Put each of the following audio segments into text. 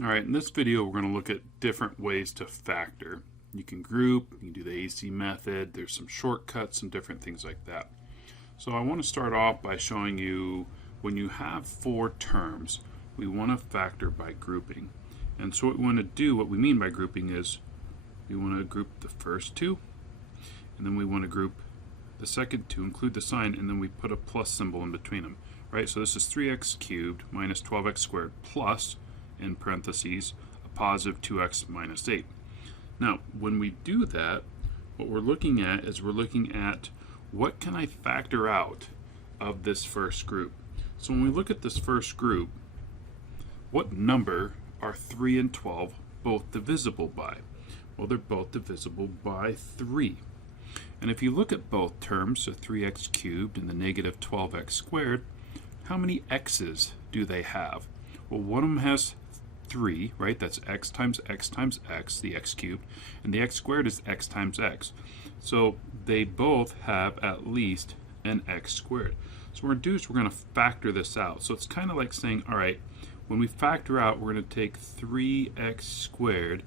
Alright, in this video we're going to look at different ways to factor. You can group, you can do the AC method, there's some shortcuts and different things like that. So I want to start off by showing you when you have four terms, we want to factor by grouping. And so what we want to do, what we mean by grouping is we want to group the first two, and then we want to group the second two, include the sign, and then we put a plus symbol in between them. Right? So this is 3x cubed minus 12x squared plus, in parentheses, a positive 2x minus 8. Now, when we do that, what we're looking at is we're looking at what can I factor out of this first group. So when we look at this first group, what number are 3 and 12 both divisible by? Well, they're both divisible by 3. And if you look at both terms, so 3x cubed and the negative 12x squared, how many x's do they have? Well, one of them has 3, right? That's x times x times x, the x cubed, and the x squared is x times x. So they both have at least an x squared. So what we're going to do is we're going to factor this out. So it's kind of like saying, all right, when we factor out, we're going to take 3x squared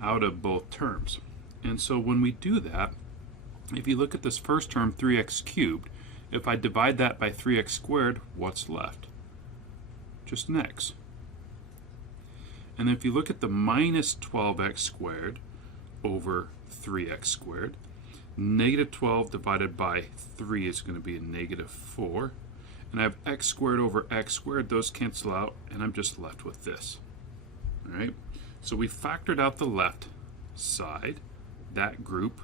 out of both terms. And so when we do that, if you look at this first term, 3x cubed, if I divide that by 3x squared, what's left? Just an x. And if you look at the minus 12x squared over 3x squared, negative 12 divided by 3 is going to be a negative 4. And I have x squared over x squared. Those cancel out, and I'm just left with this. All right? So we factored out the left side, that group,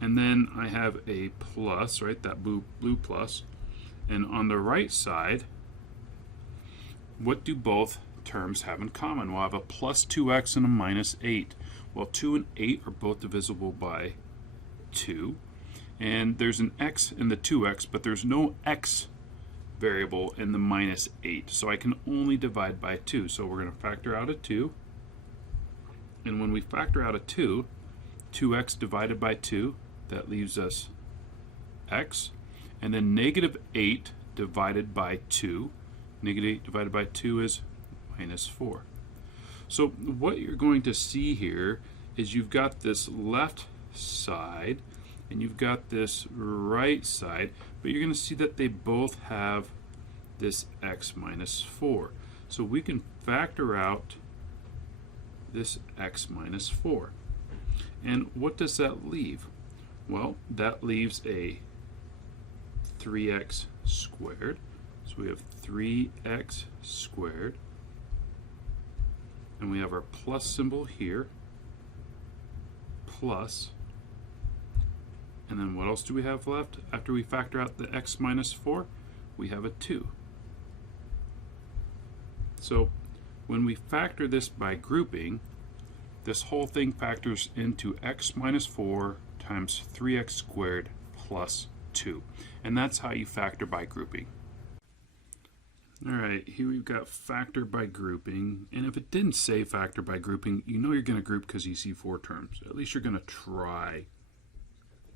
and then I have a plus, right, that blue plus. And on the right side, what do both terms have in common? We'll have a plus 2x and a minus 8. Well, 2 and 8 are both divisible by 2. And there's an x in the 2x, but there's no x variable in the minus 8. So I can only divide by 2. So we're going to factor out a 2. And when we factor out a 2, 2x divided by 2, that leaves us x. And then negative 8 divided by 2. Negative 8 divided by 2 is minus 4. So what you're going to see here is you've got this left side and you've got this right side, but you're going to see that they both have this x minus 4. So we can factor out this x minus 4. And what does that leave? Well, that leaves a 3x squared. So we have 3x squared. And we have our plus symbol here, plus, and then what else do we have left after we factor out the x minus 4? We have a 2. So when we factor this by grouping, this whole thing factors into x minus 4 times 3x squared plus 2. And that's how you factor by grouping. Alright, here we've got factor by grouping, and if it didn't say factor by grouping, you know you're going to group because you see four terms. At least you're going to try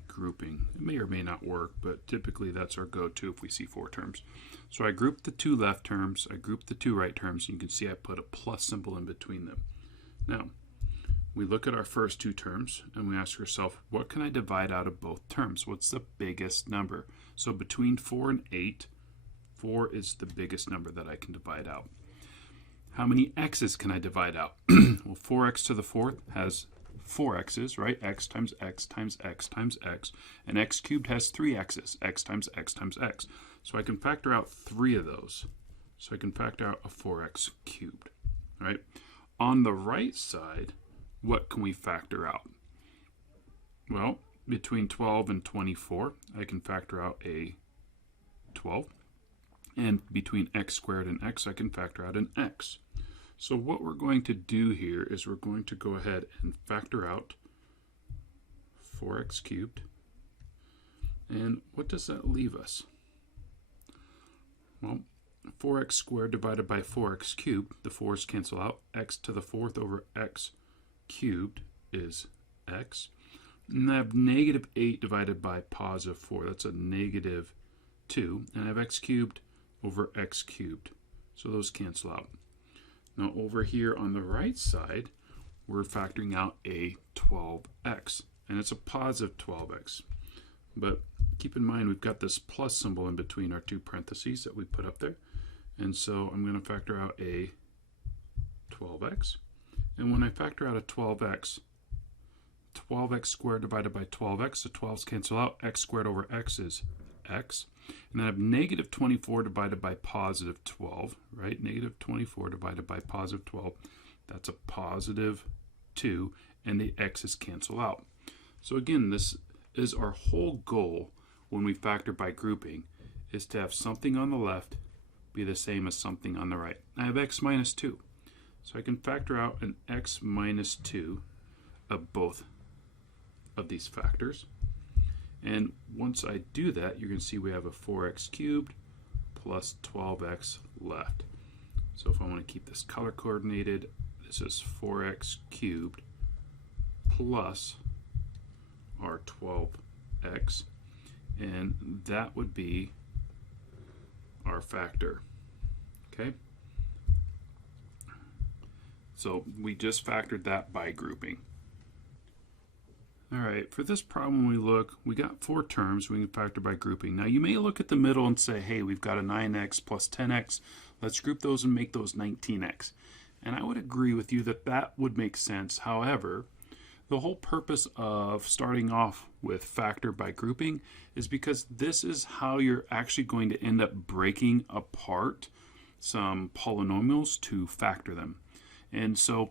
grouping. It may or may not work, but typically that's our go-to if we see four terms. So I grouped the two left terms, I grouped the two right terms, and you can see I put a plus symbol in between them. Now, we look at our first two terms, and we ask ourselves, what can I divide out of both terms? What's the biggest number? So between 4 and 8, 4 is the biggest number that I can divide out. How many x's can I divide out? Well, 4x to the fourth has 4 x's, right? X times x times x times x. And x cubed has 3 x's, x times x times x. So I can factor out 3 of those. So I can factor out a 4x cubed, right? On the right side, what can we factor out? Well, between 12 and 24, I can factor out a 12. And between x squared and x, I can factor out an x. So what we're going to do here is we're going to go ahead and factor out 4x cubed. And what does that leave us? Well, 4x squared divided by 4x cubed, the 4's cancel out. X to the fourth over x cubed is x. And I have negative 8 divided by positive 4. That's a negative 2. And I have x cubed over x cubed. So those cancel out. Now over here on the right side, we're factoring out a 12x, and it's a positive 12x. But keep in mind we've got this plus symbol in between our two parentheses that we put up there. And so I'm going to factor out a 12x. And when I factor out a 12x, 12x squared divided by 12x, the 12's cancel out, x squared over x is x. And then I have negative 24 divided by positive 12, right? Negative 24 divided by positive 12, that's a positive 2, and the x's cancel out. So again, this is our whole goal when we factor by grouping, is to have something on the left be the same as something on the right. I have x minus 2. So I can factor out an x minus 2 of both of these factors. And once I do that, you're going to see we have a 4x cubed plus 12x left. So if I want to keep this color coordinated, this is 4x cubed plus our 12x, and that would be our factor. Okay? So we just factored that by grouping. All right, for this problem we got 4 terms we can factor by grouping. Now you may look at the middle and say, hey, we've got a 9x plus 10x. Let's group those and make those 19x. And I would agree with you that that would make sense. However, the whole purpose of starting off with factor by grouping is because this is how you're actually going to end up breaking apart some polynomials to factor them. And so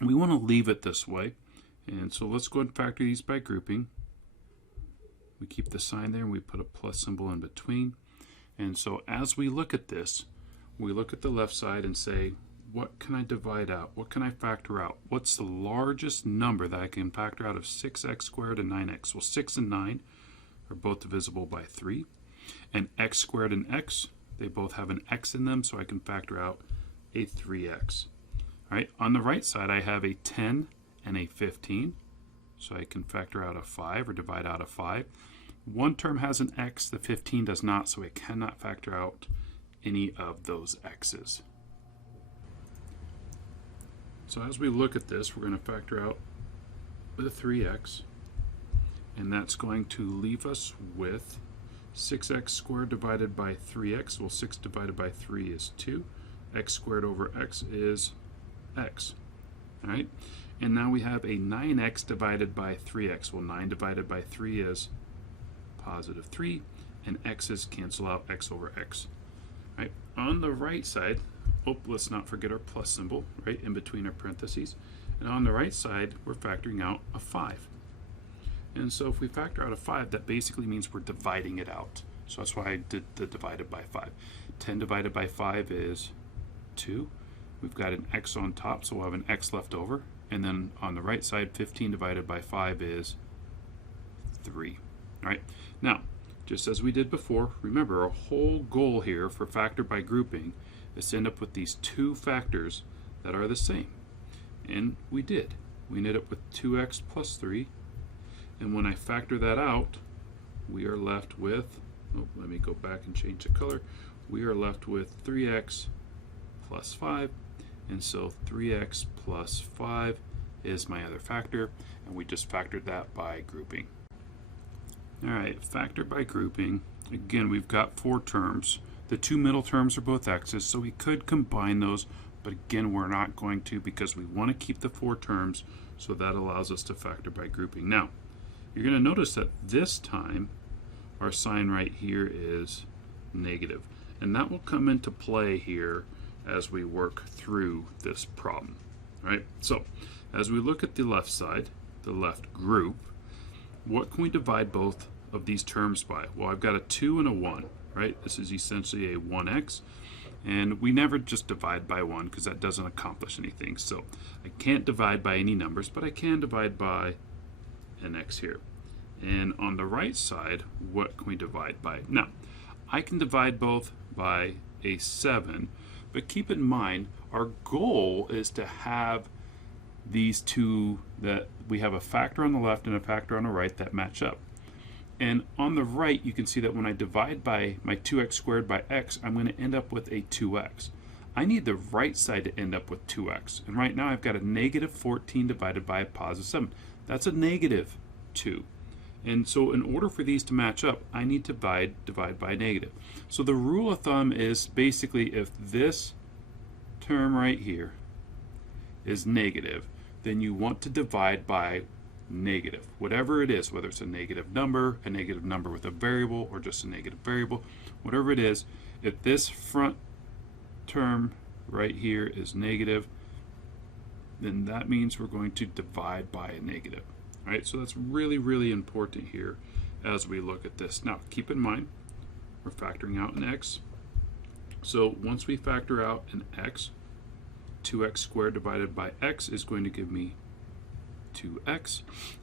we want to leave it this way. And so let's go ahead and factor these by grouping. We keep the sign there and we put a plus symbol in between. And so as we look at this, we look at the left side and say, what can I divide out? What can I factor out? What's the largest number that I can factor out of 6x squared and 9x? Well, 6 and 9 are both divisible by 3. And x squared and x, they both have an x in them, so I can factor out a 3x. All right, on the right side, I have a 10 and a 15, so I can factor out a 5 or divide out a 5. One term has an x, the 15 does not, so I cannot factor out any of those x's. So as we look at this, we're going to factor out the 3x, and that's going to leave us with 6x squared divided by 3x. Well, 6 divided by 3 is 2. X squared over x is x. All right? And now we have a 9x divided by 3x. Well, 9 divided by 3 is positive 3, and x's cancel out x over x. All right? On the right side, let's not forget our plus symbol, right, in between our parentheses. And on the right side, we're factoring out a 5. And so if we factor out a 5, that basically means we're dividing it out. So that's why I did the divided by 5. 10 divided by 5 is 2. We've got an x on top, so we'll have an x left over. And then on the right side, 15 divided by 5 is 3. All right. Now, just as we did before, remember our whole goal here for factor by grouping is to end up with these two factors that are the same. And we did. We ended up with 2x plus 3. And when I factor that out, we are left with, let me go back and change the color. We are left with 3x plus 5. And so 3x plus 5 is my other factor. And we just factored that by grouping. All right, factor by grouping. Again, we've got 4 terms. The 2 middle terms are both x's, so we could combine those, but again, we're not going to because we want to keep the 4 terms, so that allows us to factor by grouping. Now, you're going to notice that this time, our sign right here is negative, and that will come into play here as we work through this problem. All right, so as we look at the left side, the left group, what can we divide both of these terms by? Well, I've got a 2 and a 1. Right? This is essentially a 1x, and we never just divide by 1 because that doesn't accomplish anything. So I can't divide by any numbers, but I can divide by an x here. And on the right side, what can we divide by? Now, I can divide both by a 7, but keep in mind our goal is to have these two, that we have a factor on the left and a factor on the right that match up. And on the right, you can see that when I divide by my 2x squared by x, I'm going to end up with a 2x. I need the right side to end up with 2x. And right now I've got a negative 14 divided by a positive 7. That's a negative 2. And so in order for these to match up, I need to divide by negative. So the rule of thumb is basically if this term right here is negative, then you want to divide by negative. Whatever it is, whether it's a negative number with a variable, or just a negative variable, whatever it is, if this front term right here is negative, then that means we're going to divide by a negative. All right, so that's really, really important here as we look at this. Now, keep in mind, we're factoring out an x. So once we factor out an x, 2x squared divided by x is going to give me 2x.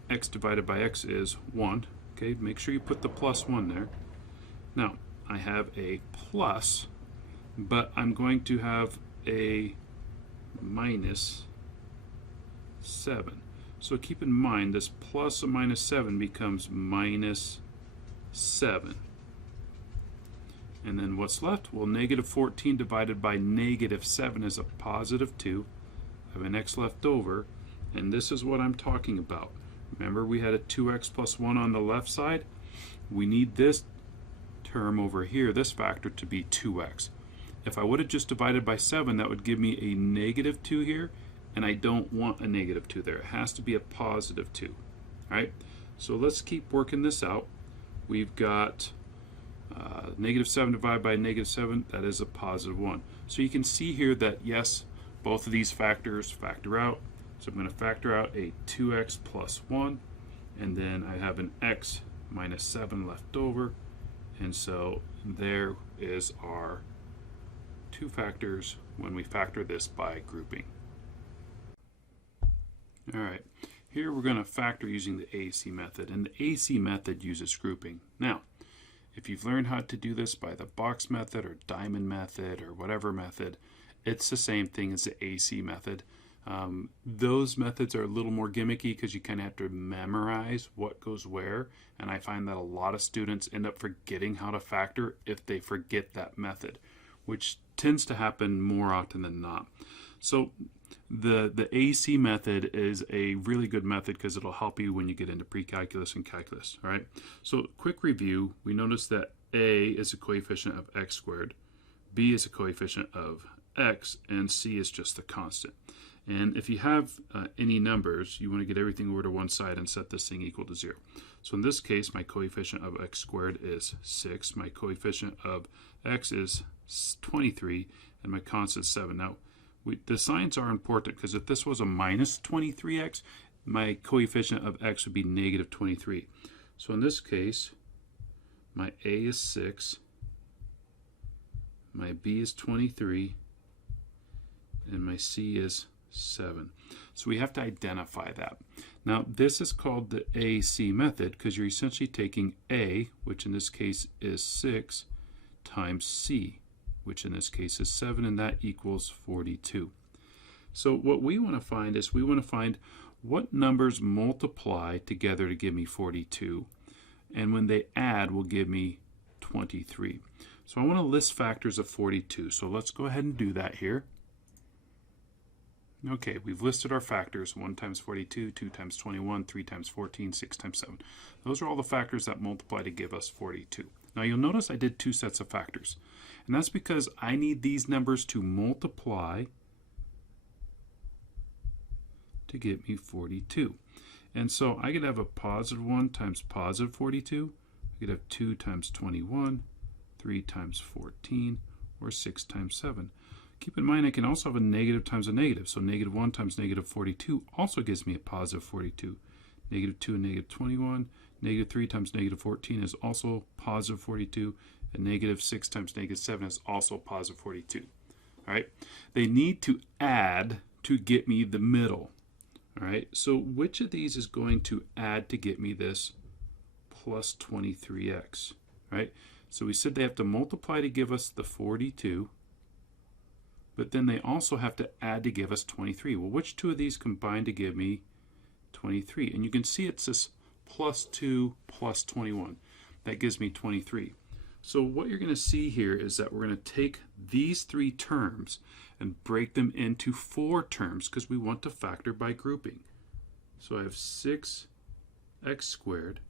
X divided by x is 1. Okay, make sure you put the plus 1 there. Now, I have a plus, but I'm going to have a minus 7. So keep in mind, this plus a minus 7 becomes minus 7. And then what's left? Well, negative 14 divided by negative 7 is a positive 2. I have an x left over, and this is what I'm talking about. Remember, we had a 2x plus 1 on the left side? We need this term over here, this factor, to be 2x. If I would have just divided by 7, that would give me a negative 2 here, and I don't want a negative 2 there. It has to be a positive 2. All right? So let's keep working this out. We've got negative 7 divided by negative 7, that is a positive 1. So you can see here that, yes, both of these factors factor out. So I'm going to factor out a 2x plus 1, and then I have an x minus 7 left over. And so there is our two factors when we factor this by grouping. All right, here we're going to factor using the AC method, and the AC method uses grouping. Now, if you've learned how to do this by the box method or diamond method or whatever method, it's the same thing as the AC method. Those methods are a little more gimmicky because you kind of have to memorize what goes where, and I find that a lot of students end up forgetting how to factor if they forget that method, which tends to happen more often than not. So the AC method is a really good method because it'll help you when you get into pre-calculus and calculus. All right. So quick review, we notice that A is a coefficient of x squared, B is a coefficient of x, and C is just the constant. And if you have any numbers, you want to get everything over to one side and set this thing equal to 0. So in this case, my coefficient of x squared is 6, my coefficient of x is 23, and my constant is 7. Now, the signs are important because if this was a minus 23x, my coefficient of x would be negative 23. So in this case, my A is 6, my B is 23, and my C is 7. So we have to identify that. Now this is called the AC method because you're essentially taking A, which in this case is 6, times C, which in this case is 7, and that equals 42. So what we want to find is we want to find what numbers multiply together to give me 42, and when they add will give me 23. So I want to list factors of 42. So let's go ahead and do that here. Okay, we've listed our factors: 1 times 42, 2 times 21, 3 times 14, 6 times 7. Those are all the factors that multiply to give us 42. Now you'll notice I did two sets of factors, and that's because I need these numbers to multiply to get me 42. And so I could have a positive 1 times positive 42, I could have 2 times 21, 3 times 14, or 6 times 7. Keep in mind I can also have a negative times a negative, so negative 1 times negative 42 also gives me a positive 42. Negative 2 and negative 21, negative 3 times negative 14 is also positive 42, and negative 6 times negative 7 is also positive 42. All right, they need to add to get me the middle. All right, so which of these is going to add to get me this plus 23x? Right, so we said they have to multiply to give us the 42, but then they also have to add to give us 23. Well, which two of these combine to give me 23? And you can see it's this plus 2 plus 21. That gives me 23. So what you're going to see here is that we're going to take these three terms and break them into four terms because we want to factor by grouping. So I have 6x squared,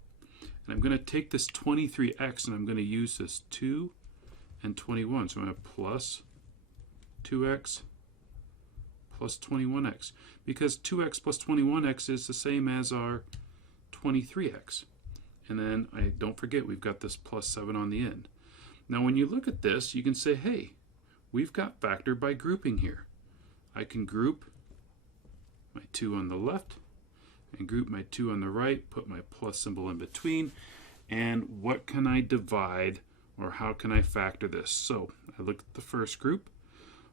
and I'm going to take this 23x and I'm going to use this 2 and 21. So I'm going to have plus 2x plus 21x, because 2x plus 21x is the same as our 23x. And then don't forget we've got this plus 7 on the end. Now when you look at this, you can say, hey, we've got factor by grouping here. I can group my 2 on the left and group my 2 on the right, put my plus symbol in between, and what can I divide, or how can I factor this? So I look at the first group.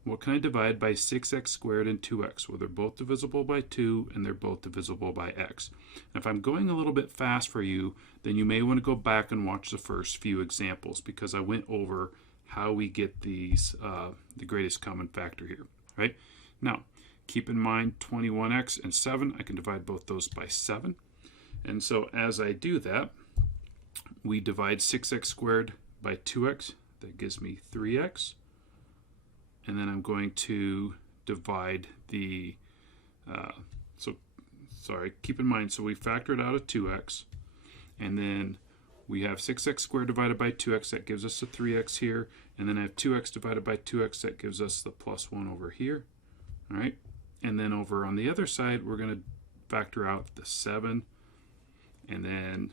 What can I divide by 6x squared and 2x? Well, they're both divisible by 2 and they're both divisible by x. And if I'm going a little bit fast for you, then you may want to go back and watch the first few examples, because I went over how we get these the greatest common factor here. Right? Now, keep in mind 21x and 7, I can divide both those by 7. And so as I do that, we divide 6x squared by 2x. That gives me 3x. And then I'm going to divide the, keep in mind, so we factored out a 2x, and then we have 6x squared divided by 2x, that gives us a 3x here, and then I have 2x divided by 2x, that gives us the plus 1 over here, all right? And then over on the other side, we're going to factor out the 7, and then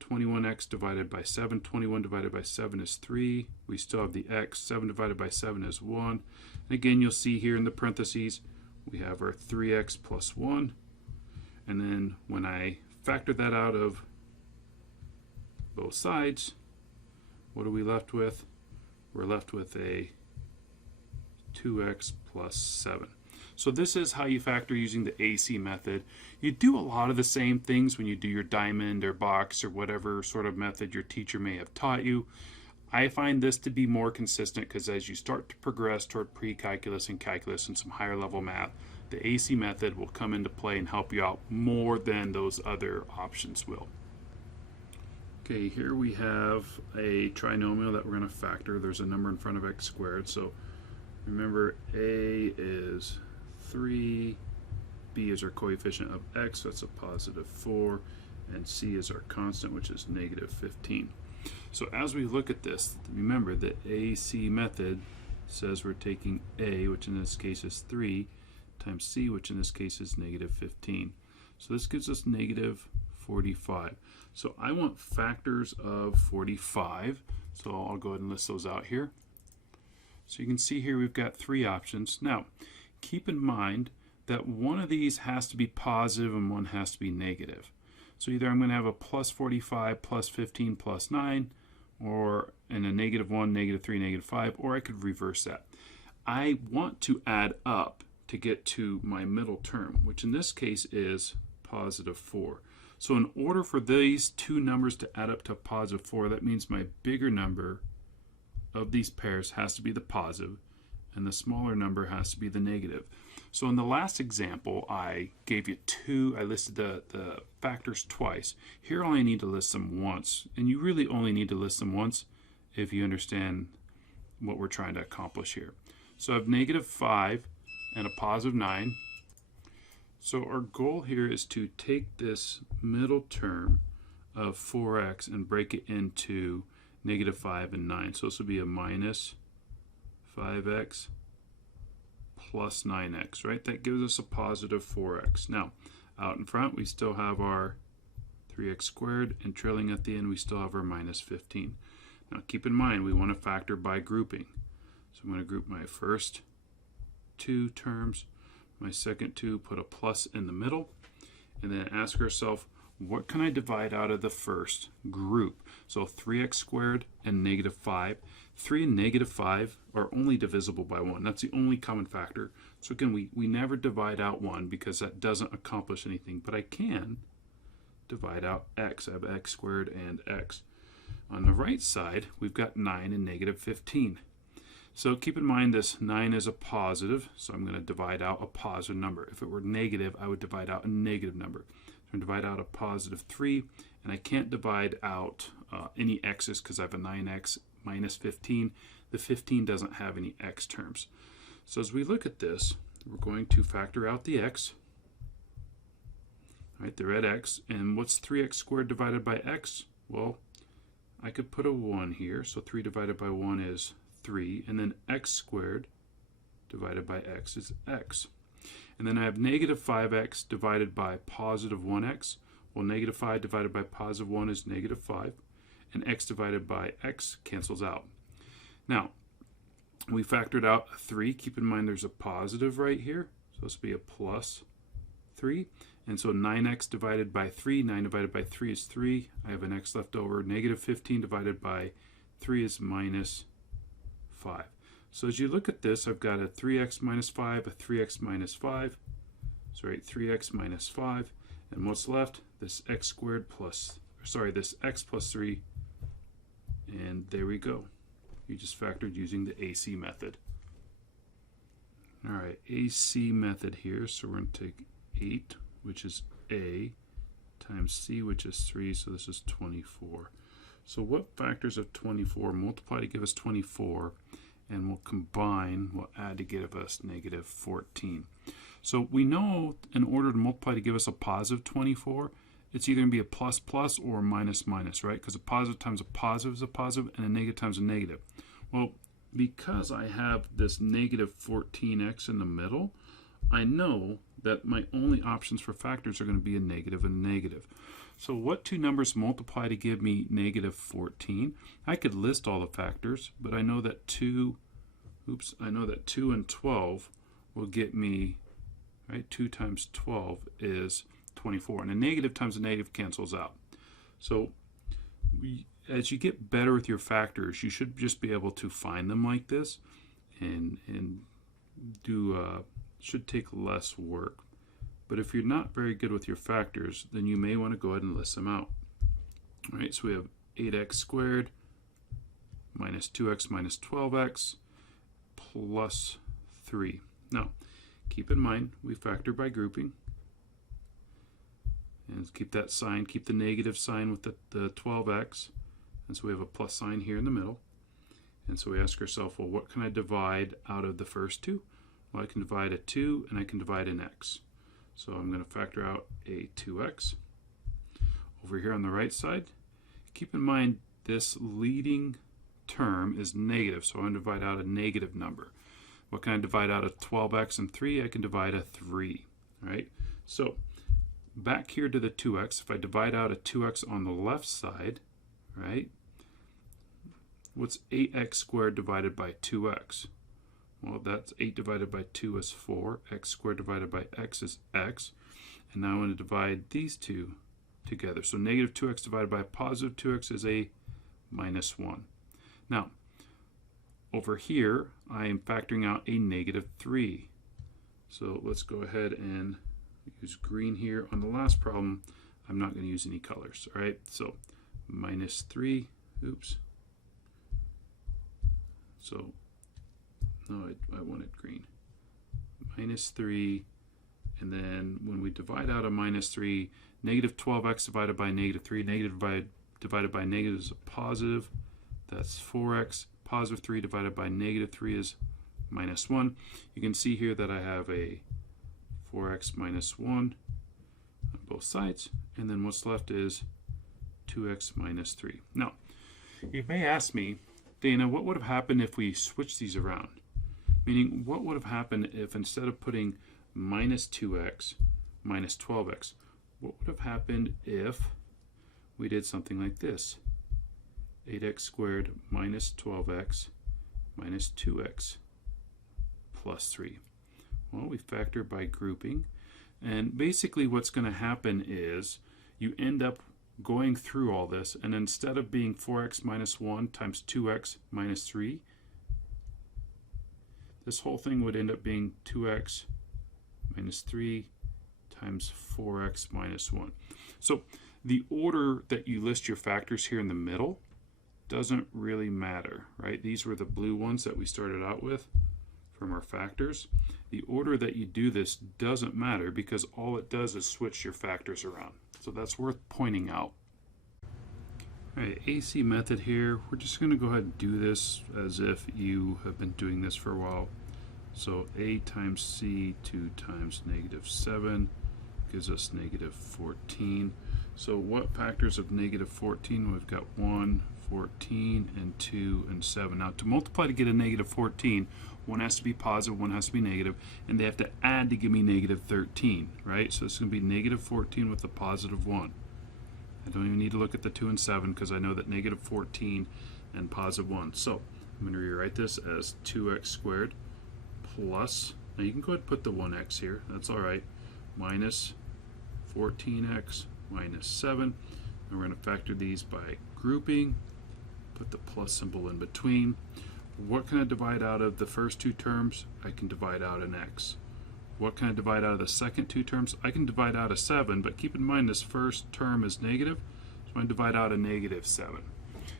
21x divided by 7. 21 divided by 7 is 3. We still have the x. 7 divided by 7 is 1. And again, you'll see here in the parentheses, we have our 3x plus 1. And then when I factor that out of both sides, what are we left with? We're left with a 2x plus 7. So this is how you factor using the AC method. You do a lot of the same things when you do your diamond or box or whatever sort of method your teacher may have taught you. I find this to be more consistent because as you start to progress toward pre-calculus and calculus and some higher level math, the AC method will come into play and help you out more than those other options will. Okay, here we have a trinomial that we're going to factor. There's a number in front of x squared. So remember, a is 3, b is our coefficient of x, that's a positive 4, and c is our constant, which is negative 15. So as we look at this, remember the AC method says we're taking a, which in this case is 3, times c, which in this case is negative 15. So this gives us negative 45. So I want factors of 45, so I'll go ahead and list those out here. So you can see here we've got 3 options. Now, keep in mind that one of these has to be positive and one has to be negative. So either I'm going to have a plus 45, plus 15, plus 9, or in a negative 1, negative 3, negative 5, or I could reverse that. I want to add up to get to my middle term, which in this case is positive 4. So in order for these two numbers to add up to positive 4, that means my bigger number of these pairs has to be the positive, and the smaller number has to be the negative. So in the last example, I gave you I listed the factors twice. Here I only need to list them once, and you really only need to list them once if you understand what we're trying to accomplish here. So I have negative 5 and a positive 9. So our goal here is to take this middle term of 4x and break it into negative 5 and 9. So this will be a minus 5x plus 9x, right? That gives us a positive 4x. Now, out in front, we still have our 3x squared, and trailing at the end, we still have our minus 15. Now, keep in mind, we want to factor by grouping. So I'm going to group my first 2 terms, my second 2, put a plus in the middle, and then ask ourselves, what can I divide out of the first group? So 3x squared and negative 5. 3 and negative 5 are only divisible by 1. That's the only common factor. So again, we never divide out 1 because that doesn't accomplish anything. But I can divide out x. I have x squared and x. On the right side, we've got 9 and negative 15. So keep in mind this 9 is a positive, so I'm going to divide out a positive number. If it were negative, I would divide out a negative number. So I'm going to divide out a positive 3, and I can't divide out any x's because I have a 9x minus 15. The 15 doesn't have any x terms. So as we look at this, we're going to factor out the x. All right, they're at x. And what's 3x squared divided by x? Well, I could put a 1 here. So 3 divided by 1 is 3. And then x squared divided by x is x. And then I have negative 5x divided by positive 1x. Well, negative 5 divided by positive 1 is negative 5. And x divided by x cancels out. Now, we factored out a 3. Keep in mind there's a positive right here. So this will be a plus 3. And so 9x divided by 3, 9 divided by 3 is 3. I have an x left over. Negative 15 divided by 3 is minus 5. So as you look at this, I've got a 3x minus 5, a 3x minus 5. Sorry, 3x minus 5. And what's left? This x squared plus, this x plus 3. And there we go. You just factored using the AC method. All right, AC method here. So we're going to take 8, which is A, times C, which is 3. So this is 24. So what factors of 24 multiply to give us 24? And we'll combine, we'll add to give us negative 14. So we know in order to multiply to give us a positive 24, it's either going to be a plus plus or a minus minus, right? Because a positive times a positive is a positive and a negative times a negative. Well, because I have this negative 14x in the middle, I know that my only options for factors are going to be a negative and a negative. So what two numbers multiply to give me negative 14? I could list all the factors, but I know that 2 and 12 will get me, right, 2 times 12 is 24. And a negative times a negative cancels out. So as you get better with your factors, you should just be able to find them like this and do should take less work. But if you're not very good with your factors, then you may want to go ahead and list them out. All right, so we have 8x squared minus 2x minus 12x plus 3. Now, keep in mind, we factor by grouping. And keep that sign, keep the negative sign with the 12x. And so we have a plus sign here in the middle. And so we ask ourselves, well, what can I divide out of the first two? Well, I can divide a 2 and I can divide an x. So I'm going to factor out a 2x. Over here on the right side, keep in mind this leading term is negative, so I'm going to divide out a negative number. What can I divide out of 12x and 3? I can divide a 3, right? So back here to the 2x, if I divide out a 2x on the left side, right, what's 8x squared divided by 2x? Well, that's 8 divided by 2 is 4. X squared divided by x is x. And now I'm going to divide these two together. So negative 2x divided by positive 2x is a minus 1. Now, over here, I am factoring out a negative 3. So let's go ahead and use green here. On the last problem, I'm not going to use any colors. All right, so minus 3. Oops. So no, I wanted green. Minus 3, and then when we divide out a minus 3, negative 12x divided by negative 3, negative divided by negative is a positive. That's 4x. Positive 3 divided by negative 3 is minus 1. You can see here that I have a 4x minus 1 on both sides, and then what's left is 2x minus 3. Now, you may ask me, Dana, what would have happened if we switched these around? Meaning, what would have happened if instead of putting minus 2x minus 12x, what would have happened if we did something like this? 8x squared minus 12x minus 2x plus 3. Well, we factor by grouping. And basically what's going to happen is you end up going through all this, and instead of being 4x minus 1 times 2x minus 3, this whole thing would end up being 2x minus 3 times 4x minus 1. So the order that you list your factors here in the middle doesn't really matter, right? These were the blue ones that we started out with from our factors. The order that you do this doesn't matter because all it does is switch your factors around. So that's worth pointing out. All right, AC method here. We're just going to go ahead and do this as if you have been doing this for a while. So a times c 2 times -7 gives us -14. So what factors of -14? We've got 1, 14, and 2, and 7. Now to multiply to get a -14, one has to be positive, one has to be negative, and they have to add to give me -13, right? So it's going to be -14 with a positive 1. I don't even need to look at the 2 and 7 because I know that -14 and positive 1. So I'm going to rewrite this as 2x squared plus, now you can go ahead and put the 1x here, that's all right, minus 14x minus 7. And we're going to factor these by grouping, put the plus symbol in between. What can I divide out of the first two terms? I can divide out an x. What can I divide out of the second two terms? I can divide out a 7, but keep in mind this first term is negative, so I'm going to divide out a -7.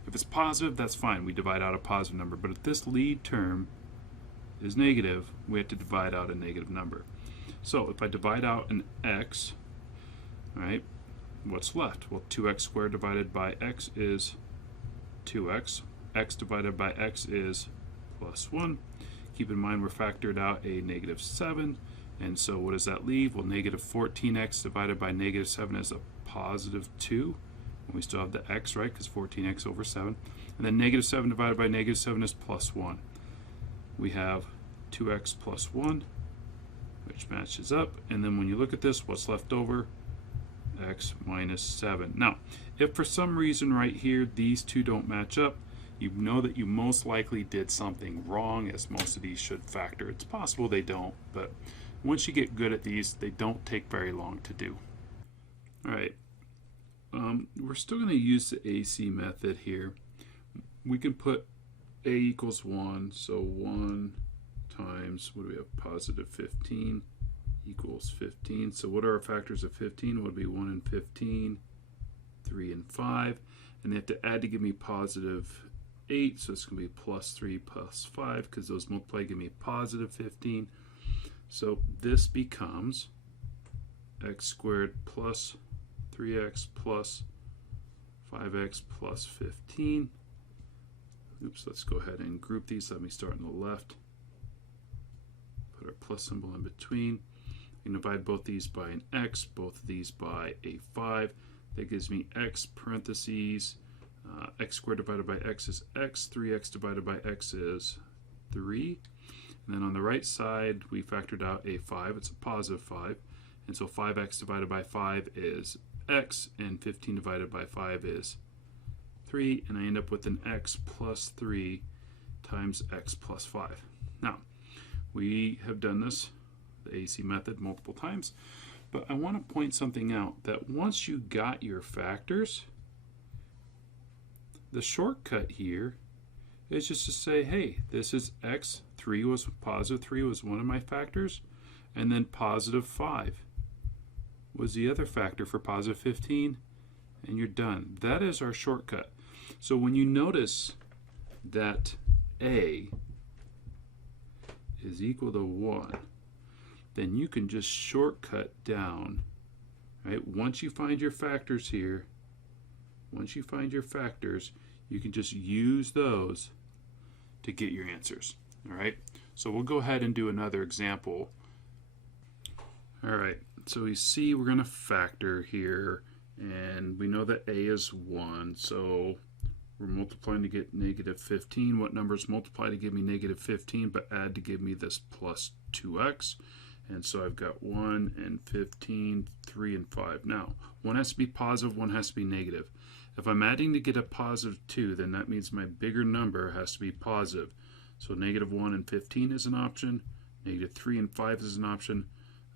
If it's positive, that's fine. We divide out a positive number. But if this lead term is negative, we have to divide out a negative number. So if I divide out an x, right, what's left? Well, 2x squared divided by x is 2x. X divided by x is plus 1. Keep in mind we're factored out a -7. And so what does that leave? Well, -14x divided by -7 is a positive 2. And we still have the x, right? Because 14x over 7. And then -7 divided by -7 is plus 1. We have 2x plus 1, which matches up. And then when you look at this, what's left over? X minus 7. Now, if for some reason right here these two don't match up, you know that you most likely did something wrong, as most of these should factor. It's possible they don't, but once you get good at these, they don't take very long to do. All right, we're still going to use the AC method here. We can put a equals 1, so 1 times, what do we have, positive 15 equals 15. So what are our factors of 15? It would be 1 and 15, 3 and 5, and they have to add to give me positive 8, so it's going to be plus 3 plus 5 because those multiply give me positive 15. So this becomes x squared plus 3x plus 5x plus 15. Oops, let's go ahead and group these. Let me start on the left. Put our plus symbol in between. You can divide both these by an x, both of these by a 5. That gives me x parentheses. X squared divided by x is x. 3x divided by x is 3. And then on the right side, we factored out a 5. It's a positive 5. And so 5x divided by 5 is x, and 15 divided by 5 is 3. And I end up with an x plus 3 times x plus 5. Now, we have done this, the AC method, multiple times. But I want to point something out, that once you got your factors, the shortcut here is just to say, hey, this is x, 3 was positive 3 was one of my factors, and then positive 5 was the other factor for positive 15, and you're done. That is our shortcut. So when you notice that a is equal to 1, then you can just shortcut down, right? Once you find your factors here, you can just use those to get your answers. All right, so we'll go ahead and do another example. All right, so we see we're going to factor here, and we know that a is 1, so we're multiplying to get -15. What numbers multiply to give me -15 but add to give me this plus 2x? And so I've got 1 and 15, 3 and 5. Now, one has to be positive, one has to be negative. If I'm adding to get a positive 2, then that means my bigger number has to be positive. So -1 and 15 is an option, -3 and 5 is an option.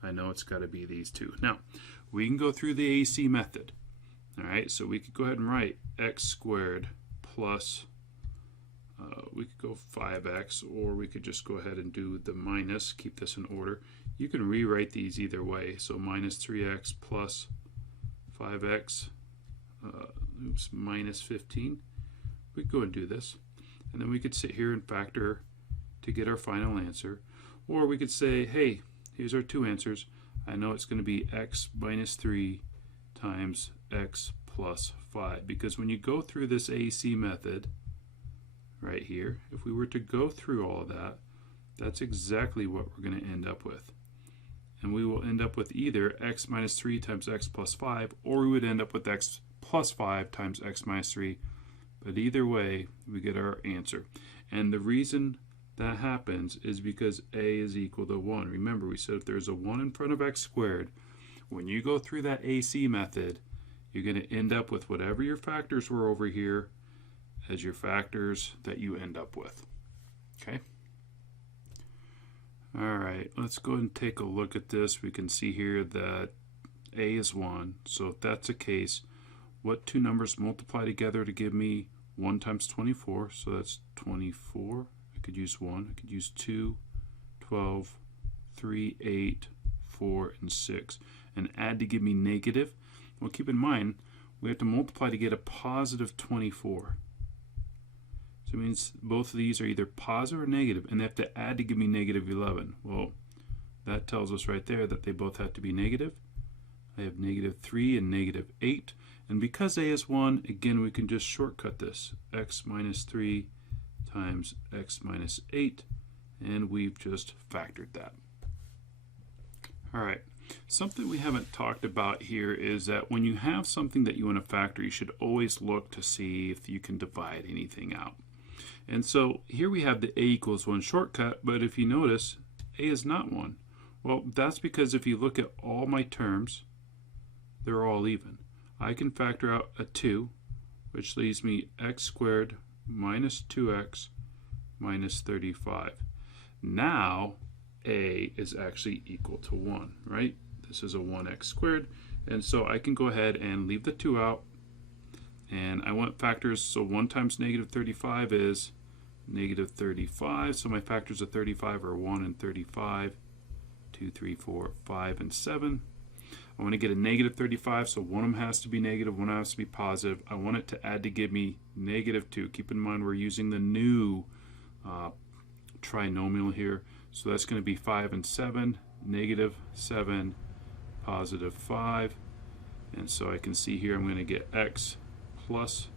I know it's got to be these two. Now, we can go through the AC method. All right, so we could go ahead and write x squared plus, we could go 5x, or we could just go ahead and do the minus, keep this in order. You can rewrite these either way. So minus 3x plus 5x, minus 15. we could go and do this, and then we could sit here and factor to get our final answer. Or we could say, hey, here's our two answers. I know it's going to be x minus 3 times x plus 5, because when you go through this AC method right here, if we were to go through all of that, that's exactly what we're going to end up with. And we will end up with either x minus 3 times x plus 5, or we would end up with x plus 5 times x minus 3. But either way, we get our answer. And the reason that happens is because a is equal to 1. Remember, we said if there's a 1 in front of x squared, when you go through that AC method, you're going to end up with whatever your factors were over here as your factors that you end up with. Okay? All right, let's go ahead and take a look at this. We can see here that a is 1. So if that's the case, what two numbers multiply together to give me 1 times 24? So that's 24. I could use 1. I could use 2, 12, 3, 8, 4, and 6. And add to give me negative. Well, keep in mind, we have to multiply to get a positive 24. So it means both of these are either positive or negative, and they have to add to give me negative 11. Well, that tells us right there that they both have to be negative. I have negative 3 and negative 8. And because a is 1, again, we can just shortcut this. X minus 3 times x minus 8. And we've just factored that. All right. Something we haven't talked about here is that when you have something that you want to factor, you should always look to see if you can divide anything out. And so here we have the a equals 1 shortcut, but if you notice, a is not 1. Well, that's because if you look at all my terms, they're all even. I can factor out a 2, which leaves me x squared minus 2x minus 35. Now, a is actually equal to 1, right? This is a 1x squared, and so I can go ahead and leave the 2 out, and I want factors, so 1 times negative 35 is negative 35, so my factors of 35 are 1 and 35, 2, 3, 4, 5, and 7. I want to get a negative 35, so one of them has to be negative, one has to be positive. I want it to add to give me negative 2. Keep in mind we're using the new trinomial here, so that's going to be 5 and 7, negative 7, positive 5. And so I can see here I'm going to get x plus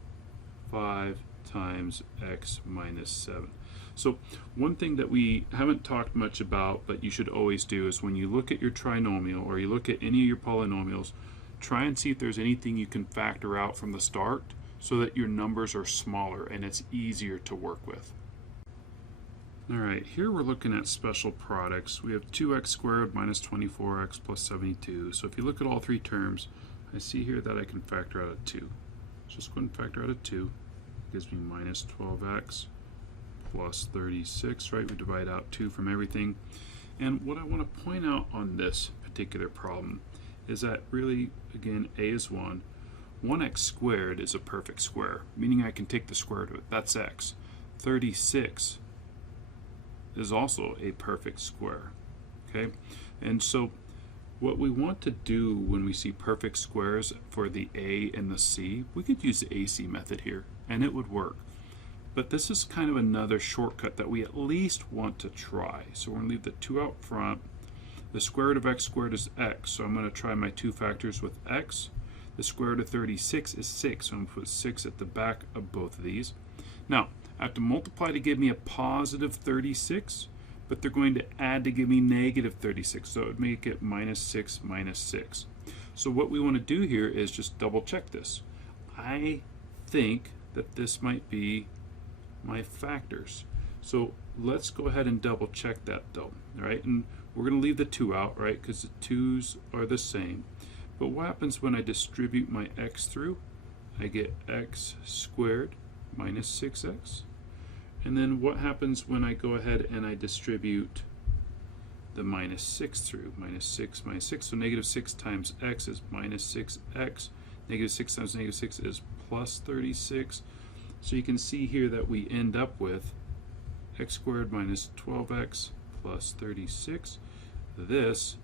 5 times x minus 7. So one thing that we haven't talked much about, but you should always do, is when you look at your trinomial or you look at any of your polynomials, try and see if there's anything you can factor out from the start so that your numbers are smaller and it's easier to work with. All right, here we're looking at special products. We have 2x squared minus 24x plus 72. So if you look at all three terms, I see here that I can factor out a 2. So just go ahead and factor out a 2. It gives me minus 12x plus 36, right? We divide out 2 from everything. And what I want to point out on this particular problem is that really, again, a is 1. 1x squared is a perfect square, meaning I can take the square root of it. That's x. 36 is also a perfect square, okay? And so what we want to do when we see perfect squares for the a and the c, we could use the AC method here, and it would work. But this is kind of another shortcut that we at least want to try. So we're going to leave the 2 out front. The square root of x squared is x, so I'm going to try my two factors with x. The square root of 36 is 6, so I'm going to put 6 at the back of both of these. Now, I have to multiply to give me a positive 36, but they're going to add to give me negative 36, so it would make it minus 6 minus 6. So what we want to do here is just double check this. I think that this might be my factors. So let's go ahead and double check that though, all right? And we're going to leave the 2 out, right, because the 2's are the same. But what happens when I distribute my x through? I get x squared minus 6x. And then what happens when I go ahead and I distribute the minus 6 through? Minus 6 minus 6, so negative 6 times x is minus 6x. Negative 6 times negative 6 is plus 36. So you can see here that we end up with x squared minus 12x plus 36. This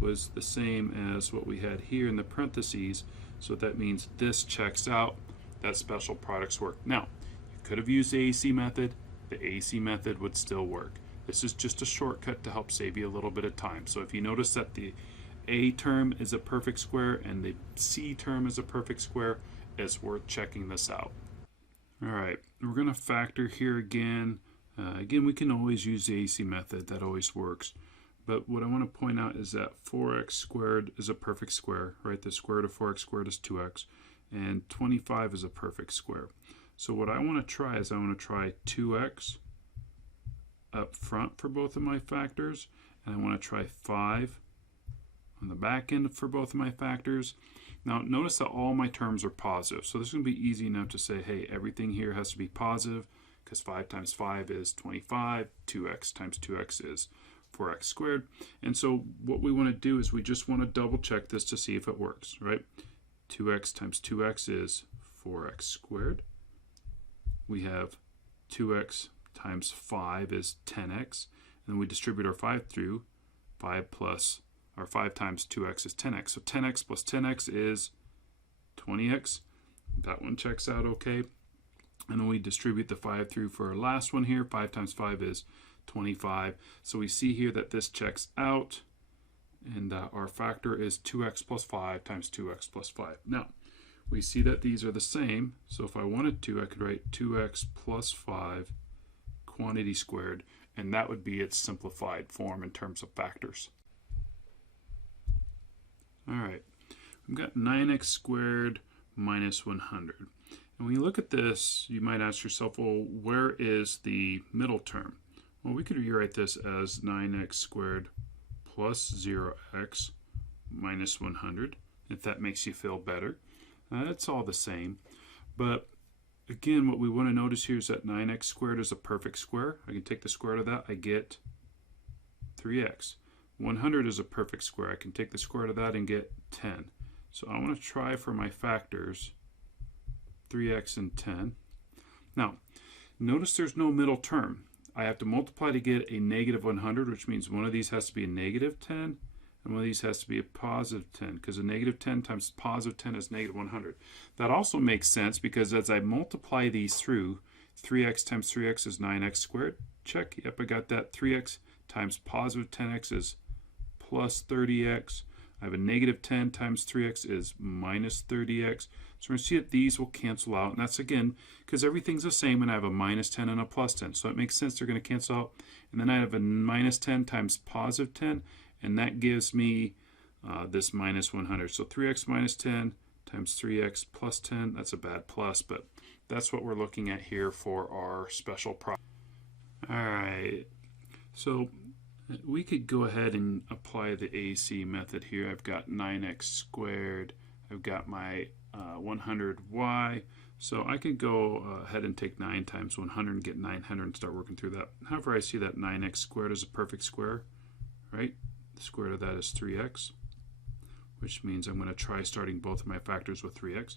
was the same as what we had here in the parentheses, so that means this checks out, that special products work. Now, you could have used the AC method, the AC method would still work. This is just a shortcut to help save you a little bit of time. So if you notice that the A term is a perfect square and the C term is a perfect square, it's worth checking this out. All right, we're going to factor here again. Again, we can always use the AC method. That always works. But what I want to point out is that 4x squared is a perfect square, right? The square root of 4x squared is 2x, and 25 is a perfect square. So what I want to try is I want to try 2x up front for both of my factors, and I want to try 5 on the back end for both of my factors. Now notice that all my terms are positive, so this is going to be easy enough to say, hey, everything here has to be positive because 5 times 5 is 25, 2x times 2x is 4x squared. And so what we want to do is we just want to double check this to see if it works, right? 2x times 2x is 4x squared. We have 2x times 5 is 10x, and then we distribute our 5 through. 5 times 2x is 10x. So 10x plus 10x is 20x. That one checks out okay. And then we distribute the 5 through for our last one here. 5 times 5 is 25. So we see here that this checks out, and our factor is 2x plus 5 times 2x plus 5. Now, we see that these are the same, so if I wanted to, I could write 2x plus 5 quantity squared, and that would be its simplified form in terms of factors. All right, we've got 9x squared minus 100. And when you look at this, you might ask yourself, well, where is the middle term? Well, we could rewrite this as 9x squared plus 0x minus 100, if that makes you feel better. It's all the same. But again, what we want to notice here is that 9x squared is a perfect square. I can take the square root of that, I get 3x. 100 is a perfect square. I can take the square root of that and get 10. So I want to try for my factors 3x and 10. Now, notice there's no middle term. I have to multiply to get a negative 100, which means one of these has to be a negative 10, and one of these has to be a positive 10, because a negative 10 times positive 10 is negative 100. That also makes sense because as I multiply these through, 3x times 3x is 9x squared. Check. Yep, I got that. 3x times positive 10x is plus 30x. I have a negative 10 times 3x is minus 30x. So we're going to see that these will cancel out. And that's, again, because everything's the same, and I have a minus 10 and a plus 10. So it makes sense they're going to cancel out. And then I have a minus 10 times positive 10, and that gives me this minus 100. So 3x minus 10 times 3x plus 10. That's a bad plus, but that's what we're looking at here for our special problem. All right. So we could go ahead and apply the AC method here. I've got 9x squared. I've got my 100y. So I could go ahead and take 9 times 100 and get 900 and start working through that. However, I see that 9x squared is a perfect square, right? The square root of that is 3x, which means I'm going to try starting both of my factors with 3x.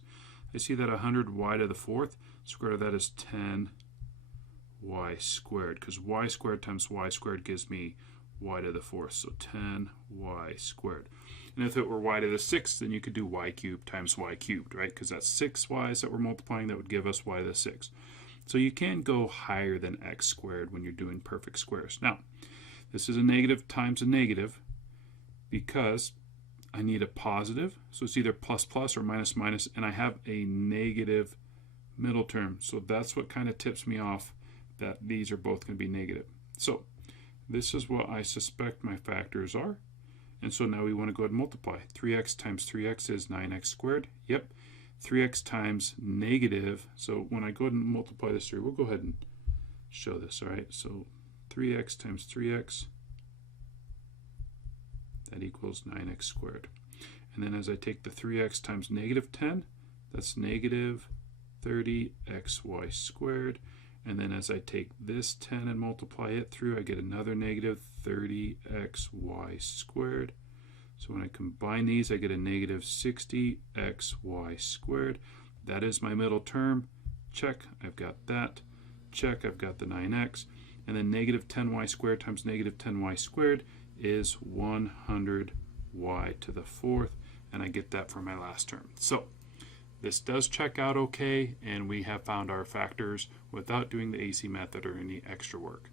I see that 100y to the fourth, square root of that is 10y squared, because y squared times y squared gives me y to the fourth, so 10y squared. And if it were y to the sixth, then you could do y cubed times y cubed, right? Because that's 6 y's that we're multiplying, that would give us y to the sixth. So you can go higher than x squared when you're doing perfect squares. Now, this is a negative times a negative because I need a positive, so it's either plus plus or minus minus, and I have a negative middle term. So that's what kind of tips me off that these are both going to be negative. So this is what I suspect my factors are. And so now we want to go ahead and multiply. 3x times 3x is 9x squared. Yep. 3x times negative. So when I go ahead and multiply this through, we'll go ahead and show this. All right. So 3x times 3x, that equals 9x squared. And then as I take the 3x times negative 10, that's negative 30xy squared. And then as I take this 10 and multiply it through, I get another negative 30xy squared. So when I combine these, I get a negative 60xy squared. That is my middle term. Check, I've got that. Check, I've got the 9x. And then negative 10y squared times negative 10y squared is 100y to the fourth. And I get that for my last term. So this does check out okay, and we have found our factors without doing the AC method or any extra work.